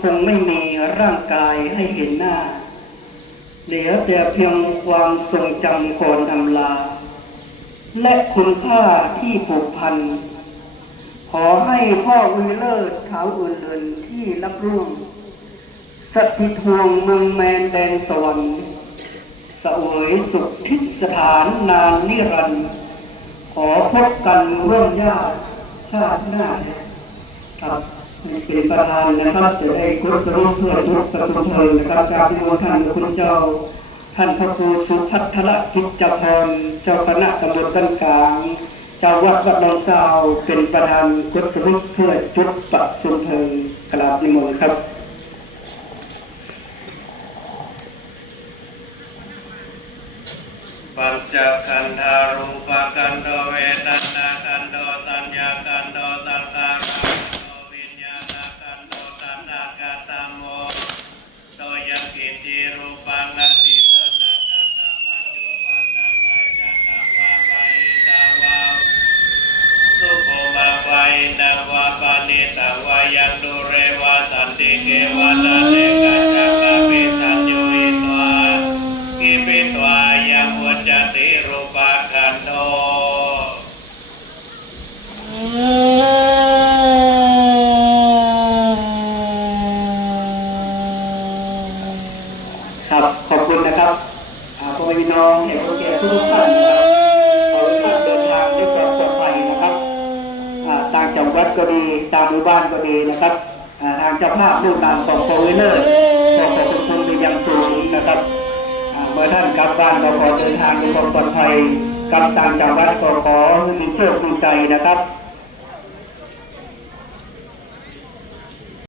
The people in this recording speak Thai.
คงไม่มีร่างกายให้เห็นหน้า เหลือแต่เพียงความทรงจำก่อนอำลา และคุณค่าที่ผูกพัน ขอให้พ่อวีเลิศขาวอื่นเดินที่รับรุ่งสถิตวงเมืองแมนแดนสวรรค์สวยสุขทิศสถานนานนิรันดร์ขอพบกันร่วมญาติชาติหน้าครับ เป็นประธานนะครับจะได้กุศลเพื่อทุกประทุมเพลิงนะครับจากที่ว่าท่านคุณเจ้า ท่านพระครูสุพัทรกิจจพรเจ้าคณะตำบลต้นกลางเจ้าวัดวัดหนองสาวเป็นประธานกุศลเพื่อจุดประทุมเพลิงกราบนิมนต์ครับปัญจขันธารูปกันโดเวทนากันโดสัญญากันโดสังขารากันโดวิญญาณกันโดสันนากาตโมโตยกิจิรูปังอติสนากาตาปัจจุปันนานาจักวาปะอิตาวาสุโภมาปะอิตาวาปานิตาวา ยังดุเรวาสันติเกวาตาเตกัจจกาปิสัญญูอิตวากิปิตวายังวุจติรูปะคันโทครับขอบคุณนะครับพ่อแม่พี่น้องเด็กผู้แก่ทุกท่าน อ่าต่างจังหวัดก็ดีตามหมู่บ้านก็ดีนะครับทางเจ้าภาพลูกนามของโควิเนอร์ขอขอบคุณเป็นอย่างสูงนะครับเมื่อท่านกลับบ้านก็ขอเดินทางด้วยความปลอดภัยกลับต่างจังหวัดก็ขอมีโชคมีใจนะครับ